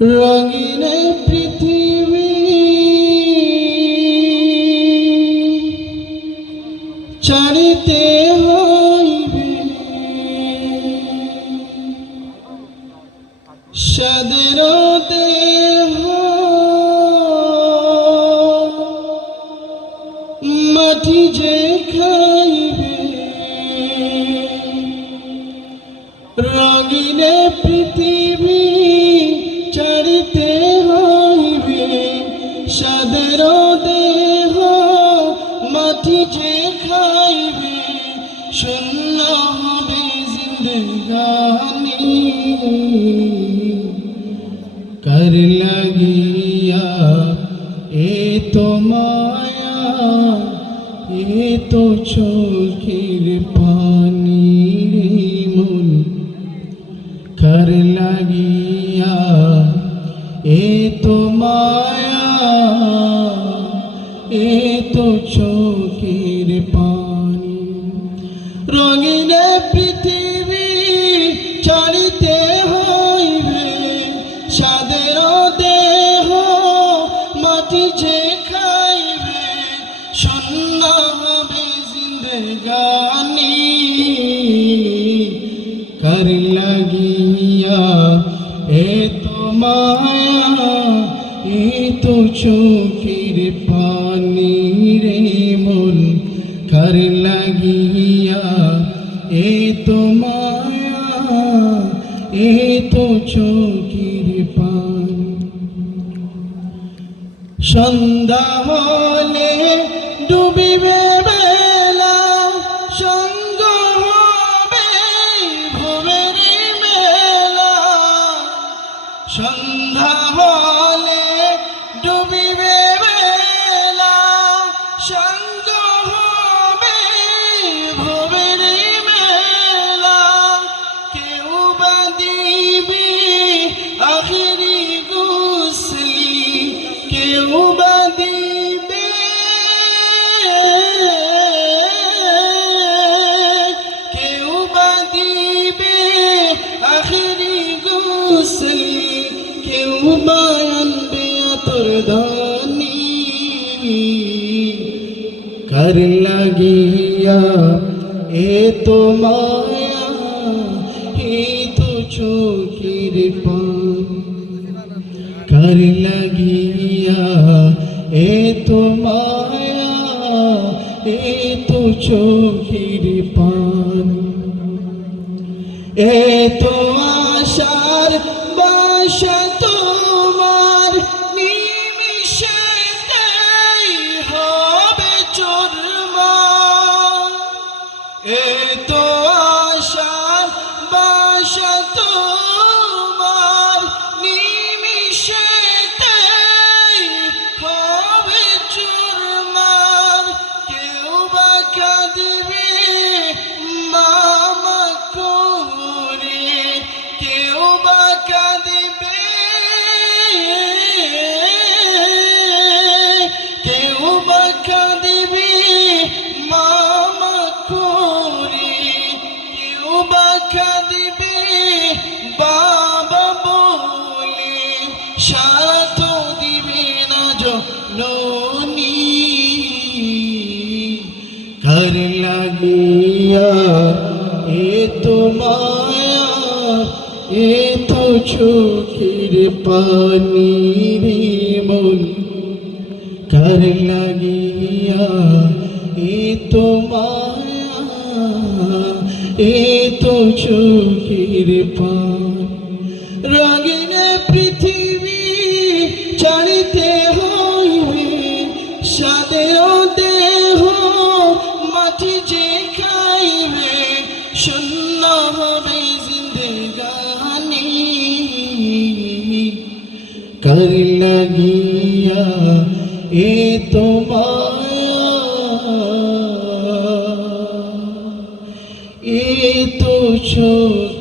রঙিন পৃথিবী ছাড়িতে হইবে, সাদের দেহ মাটি যে খাইবে। রঙিন পৃথিবী ছাড়িতে হইবে, সাদের দেহ মাটি যে খাইবে। শূন্য হবে জিন্দেগানি, কার লাগিয়া এ তো মায়া, এ তো চোখের পানি রে মন। কার লাগিয়া এ তো মায়া, এ তো চোখের পানি। রঙিন পৃথিবী ছাড়িতে হইবে, সাদের দেহ মাটি যে খাইবে। শূন্য হবে জিন্দেগানি, কার লাগিয়া এ তো মায়া, এ তো চোখের পানি রে মন। কার লাগিয়া এ তো মায়া, এ তো চোখের পানি। সন্ধ্যা হলে ডুবিবে বেলা, সঙ্গ হবে ভোরের মেলা। সন্ধ্যা হলে ডুবিবে বেলা, সঙ্গ হবে ভোরের মেলা। কেউ বা দিবে আখিরি গোসল, কেউ বা দিবে, কেউ বা দিবে আখিরি গোসল, কেউ বা আনবে আতর দানি। কার লাগিয়া এ তো মায়া, এ তো চোখের পানি। কার লাগিয়া এ তো মায়া, এ তো চোখের পানি। এ তো আশার বাসা তোমার, নিমিষেতেই হবে চুরমার। এ তো আশার বাসা তোমার, নিমিষেতেই হবে চুরমার। কেউ বা কাঁদিবে মামা করে, কেউ বা কাঁদিবে, কেউ বা কাঁদিবে মামা করে, কেউ বা কাঁদিবে বাবা বলে। সারা তো দিবে না জননী, কার লাগিয়া এ তো মায়া, এ তো চোখের পানি রে মন। কার লাগিয়া এ তো মায়া, এ তো চোখের পানি। রঙিন পৃথিবী ছাড়িতে হইবে, সাদের দেহ মাটি যে খাইবে। শূন্য হবে জিন্দেগানি, কার লাগিয়া এ তো মায়া, এ তো চোখ